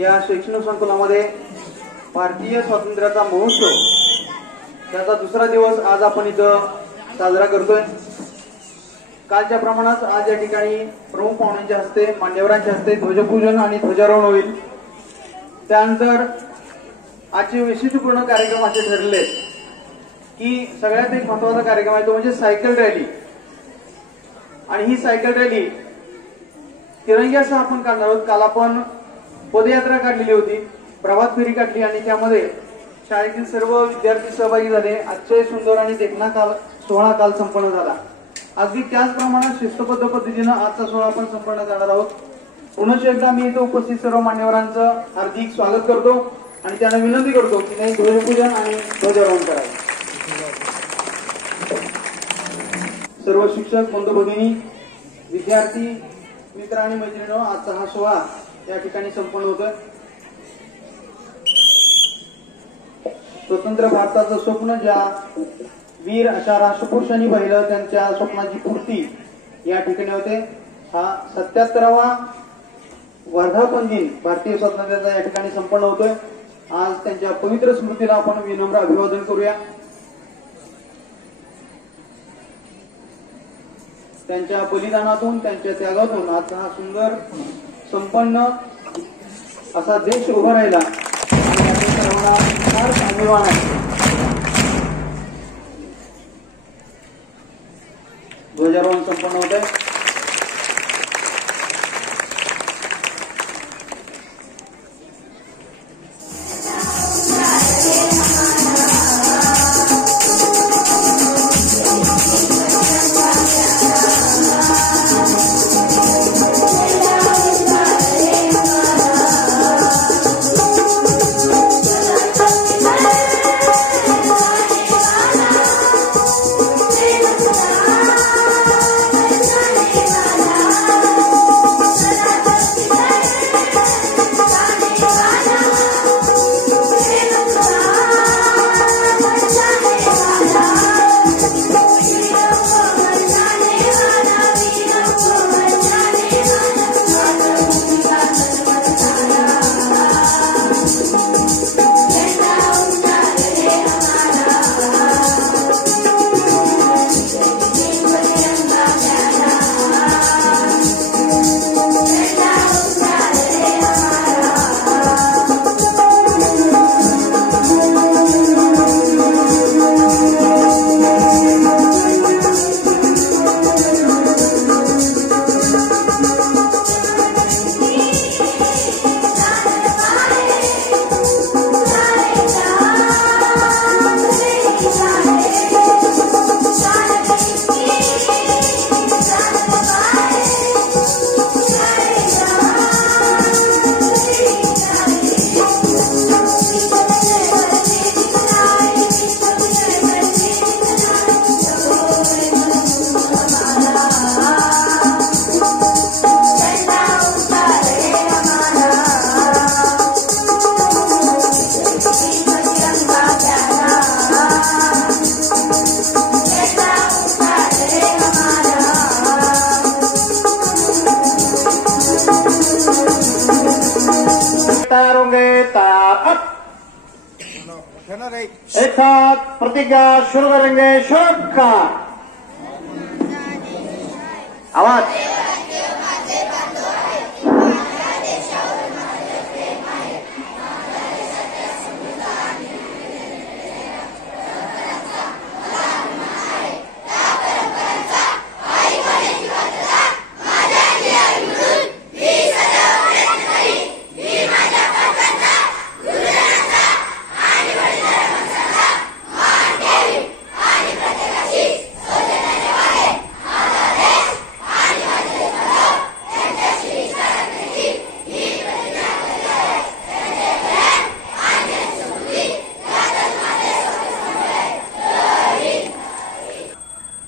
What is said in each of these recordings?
या शैक्षणिक संकुलामध्ये भारतीय स्वातंत्र्याचा महोत्सव त्याचा दुसरा दिवस आज आपण इथं साजरा करतोय। कालच्या प्रमाणात आज या ठिकाणी प्रमुख पाहुण्यांच्या हस्ते मान्यवरांच्या हस्ते ध्वजपूजन आणि ध्वजारोहण होईल। त्यानंतर आजचे वैशिष्ट्यपूर्ण कार्यक्रम असे ठरले की सगळ्यात एक महत्त्वाचा कार्यक्रम आहे तो म्हणजे सायकल रॅली। आणि ही सायकल रॅली तिरंग्यासह आपण काढणार आहोत। काल आपण पदयात्रा काढलेली होती, प्रभात फेरी काढली आणि त्यामध्ये शाळेतील सर्व विद्यार्थी सहभागी झाले। आजचे सुंदर आणि देखणा काल सोहळा काल संपन्न झाला। अगदी त्याच प्रमाणात शिस्तबद्ध पद्धतीने आजचा सोहळा आपण संपन्न करणार आहोत। पुन्हा एकदा मी इथे उपस्थित सर्व मान्यवरांचं हार्दिक स्वागत करतो आणि त्यांना विनंती करतो की त्यांनी ध्वजपूजन आणि ध्वजारोहण करावे। सर्व शिक्षक बंधू भगिनी, विद्यार्थी मित्र आणि मैत्रिणींनो, आजचा हा सोहळा या ठिकाणी संपन्न होतोय। स्वतंत्र भारताचं स्वप्न ज्या वीर अशा राष्ट्रपुरुषांनी पाहिलं त्यांच्या स्वप्नाची पूर्ती या ठिकाणी होते। हा 77वा वर्धापन दिन भारतीय स्वातंत्र्याचा या ठिकाणी संपन्न होतोय। आज त्यांच्या पवित्र स्मृतीला आपण विनम्र अभिवादन करूया। त्यांच्या बलिदानातून त्यांच्या त्यागातून आज हा सुंदर संपन्न असा देश उभा राहिला आणि सर्वांना फार अभिमान आहे। ध्वजारोहण संपन्न होत आहे। एक साथ प्रतिज्ञा शुरू करेंगे। शुरू का आवाज।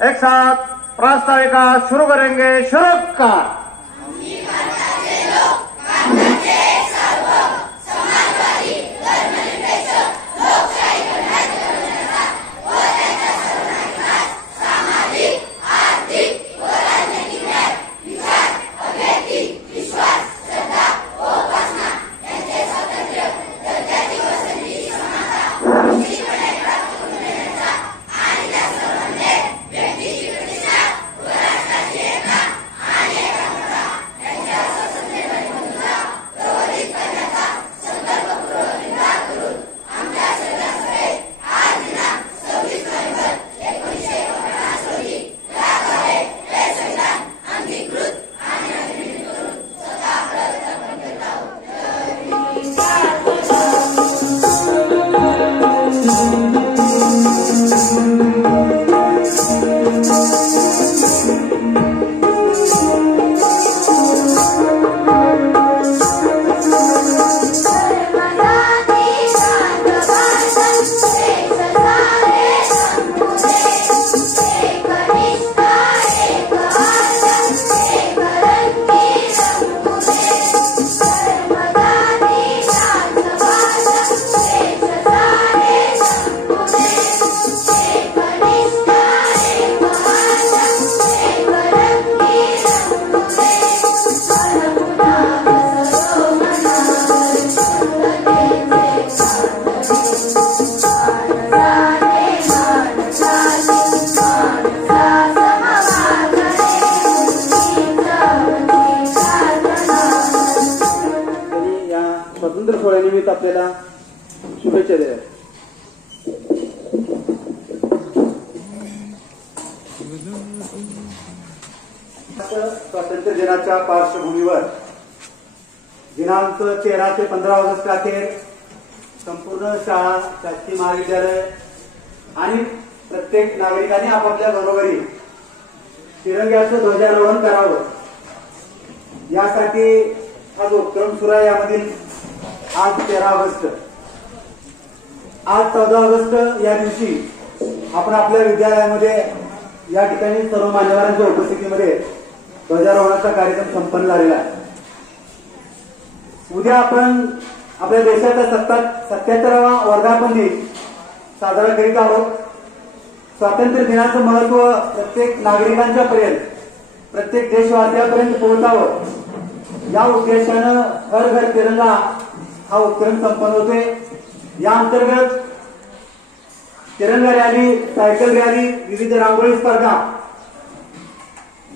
एक साथ प्रास्ताविका शुरू करेंगे। शुरू का विचार, अभ्यर्थी, विश्वास, श्रद्धा, उपासना यांचे स्वातंत्र्य सोहळ्यानिमित्त आपल्याला शुभेच्छा द्या. स्वातंत्र्य दिनाच्या पार्श्वभूमीवर दिनांक 13 ते 15 ऑगस्ट अखेर संपूर्ण शाळा, शासकीय महाविद्यालय आणि प्रत्येक नागरिकांनी आपापल्या घरोघरी तिरंग्याचं ध्वजारोहण करावं यासाठी हा जो उपक्रम सुरू आहे. यामधील आज 13 ऑगस्ट, आज 14 ऑगस्ट या दिवशी आपण आपल्या विद्यालयामध्ये या ठिकाणी सर्व मान्यवरांच्या उपस्थितीमध्ये ध्वजारोहणाचा कार्यक्रम संपन्न झालेला आहे. उद्या आपण आपल्या देशाचा 77वा वर्धापन दिन साजरा करीत आहोत. स्वातंत्र्य दिनाचं महत्व प्रत्येक नागरिकांच्या पर्यंत, प्रत्येक देशवासियांपर्यंत पोहोचावं या उद्देशानं हर घर तिरंगा हा उपक्रम संपन्न होतोय. या अंतर्गत तिरंगा रॅली, सायकल रॅली, विविध रांगोळी स्पर्धा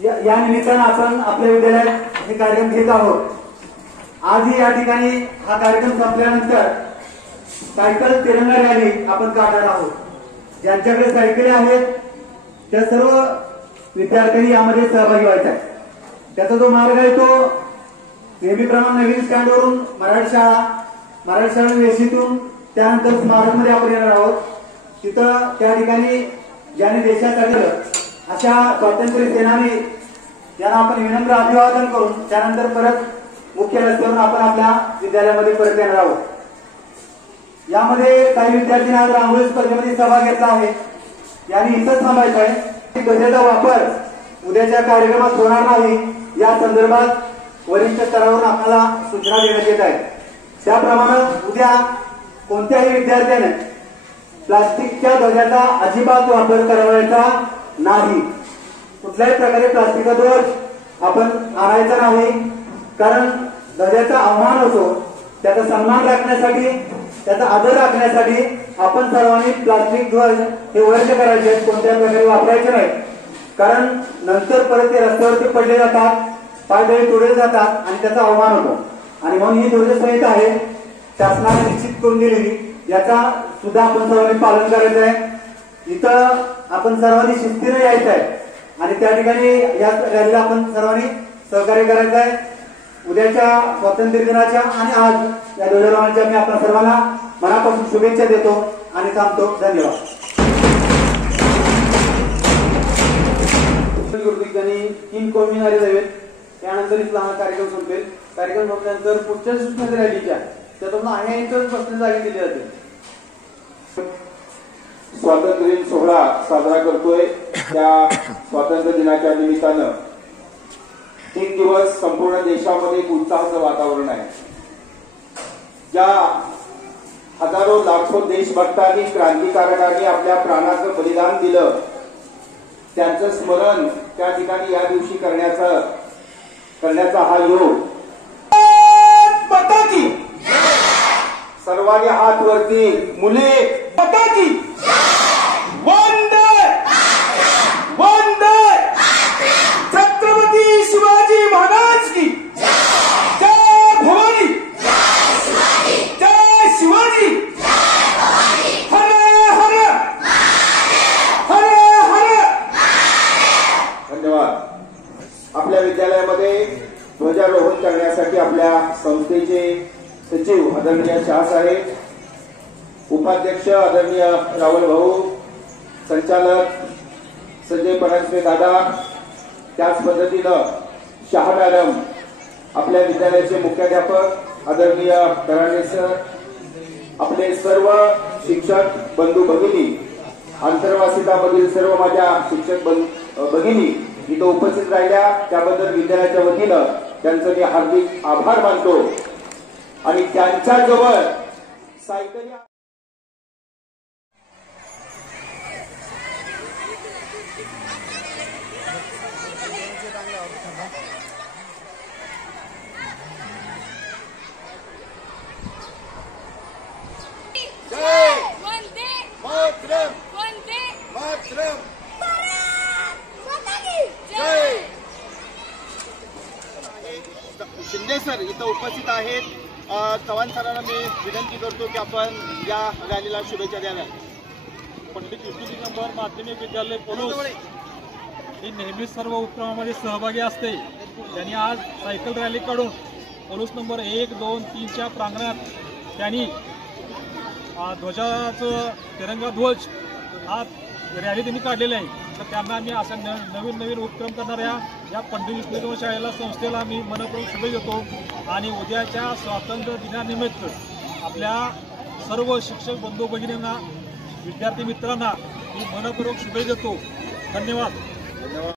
या निमित्तानं आपण आपल्या विद्यालयात हे कार्यक्रम घेत आहोत. आजही या ठिकाणी हा कार्यक्रम संपल्यानंतर सायकल तिरंगा रॅली आपण काढणार आहोत. ज्यांच्याकडे सायकली आहेत त्या सर्व विद्यार्थ्यांनी यामध्ये सहभागी व्हायचा आहे. त्याचा जो मार्ग आहे तो नेहमीप्रमाणे नवीन स्टँडवरून मराठी शाळा वेशीतून त्यानंतर स्मारकमध्ये आपण येणार आहोत. तिथं त्या ठिकाणी ज्याने देशासाठी अशा स्वातंत्र्य सेनानी यांना आपण विनम्र अभिवादन करून त्यानंतर परत मुख्य रस्त्यावरून आपण आपल्या विद्यालयामध्ये परत येणार आहोत. यामध्ये काही विद्यार्थ्यांनी आज रांगोळी स्पर्धेमध्ये सहभाग घेतला आहे. यांनी इथंच थांबायचं आहे. ध्वजाचा वापर उद्याच्या कार्यक्रमात होणार नाही या संदर्भात वरिष्ठ स्तरावरून आपल्याला सूचना देण्यात येत आहेत. त्याप्रमाणे उद्या कोणत्याही विद्यार्थ्याने प्लास्टिकच्या ध्वजाचा अजिबात वापर करायचा नाही. कुठल्याही प्रकारे प्लास्टिकचा ध्वज आपण आणायचा नाही. कारण ध्वजाचा अवमान होतो. त्याचा सन्मान राखण्यासाठी, त्याचा आदर राखण्यासाठी आपण सर्वांनी प्लास्टिक ध्वज हे वर्ज करायचे, कोणत्याही प्रकारे वापरायचे नाही. कारण नंतर परत ते रस्त्यावरती पडले जातात, पायदळी तोडले जातात आणि त्याचा अवमान होतो. आणि म्हणून ही ध्वजसंहिता आहे शासनाने निश्चित करून दिलेली, याचा सुद्धा आपण सर्वांनी पालन करायचं आहे. इथं आपण सर्वांनी शिस्तीने यायचं आहे आणि त्या ठिकाणी या रॅलीला आपण सर्वांनी सहकार्य करायचं आहे. उद्याच्या स्वातंत्र्य दिनाच्या आणि आज या ध्वजारोहणाच्या मी आपल्या सर्वांना मनापासून शुभेच्छा देतो आणि थांबतो. धन्यवाद. ठिकाणी 3 कॉमिनारे जावेत. त्यानंतर इथला हा कार्यक्रम संपेल. कार्यक्रम संपल्यानंतर पुढच्या सूचना रॅलीच्या त्यातून आहे इथंच बसण्याची जागा दिली जाते. स्वातंत्र्य दिन सोहळा साजरा करतोय. त्या स्वातंत्र्य दिनाच्या निमित्तानं 3 दिवस संपूर्ण देशामध्ये एक उत्साहाचं वातावरण आहे. ज्या हजारो लाखो देशभक्तांनी, क्रांतिकारकांनी आपल्या प्राणाचं बलिदान दिलं, त्यांचं स्मरण त्या ठिकाणी या दिवशी करण्याचा हा योग. सर्वांनी हात वरती, मुले पताकी वंदे वंदे छत्रपती शिवाजी महाराज की जय. भवानी जय शिवाजी. हर हर हर हर. धन्यवाद. आपल्या विद्यालयामध्ये ध्वजारोहण करण्यासाठी आपल्या संस्थेचे सचिव आदरणीय शाहसाहेब, उपाध्यक्ष आदरणीय रावल भाऊ, संचालक संजय परांजपे दादा, त्याच पद्धतीनं शाह मॅडम, आपल्या विद्यालयाचे मुख्याध्यापक आदरणीय करांडे सर, आपले सर्व शिक्षक बंधू भगिनी, आंतरवासितामधील सर्व माझ्या शिक्षक भगिनी इथं उपस्थित राहिल्या त्याबद्दल विद्यालयाच्या वतीनं त्यांचं मी हार्दिक आभार मानतो. आणि त्यांच्याजवळ सायकल शिंदे सर इथं उपस्थित आहेत. चव्हाण सरांना मी विनंती करतो की आपण या रॅलीला शुभेच्छा द्याव्यात. पंडित विष्णुजी नंबर माध्यमिक विद्यालय पलूस ही नेहमीच सर्व उपक्रमामध्ये सहभागी असते. त्यांनी आज सायकल रॅली काढून पलूस नंबर 1, 2, 3च्या प्रांगणात त्यांनी ध्वजाचं तिरंगा ध्वज हा रॅली त्यांनी काढलेला आहे. तर त्यांना आम्ही अशा नवीन उपक्रम करणाऱ्या या पंडित विष्णुजी शाळेला संस्थेला आम्ही मनपूर्वक शुभेच्छा देतो. आणि उद्याच्या स्वातंत्र्य दिनानिमित्त आपल्या सर्व शिक्षक बंधू भगिनींना, विद्यार्थी मित्रांना मी मनपूर्वक शुभेच्छा देतो. धन्यवाद.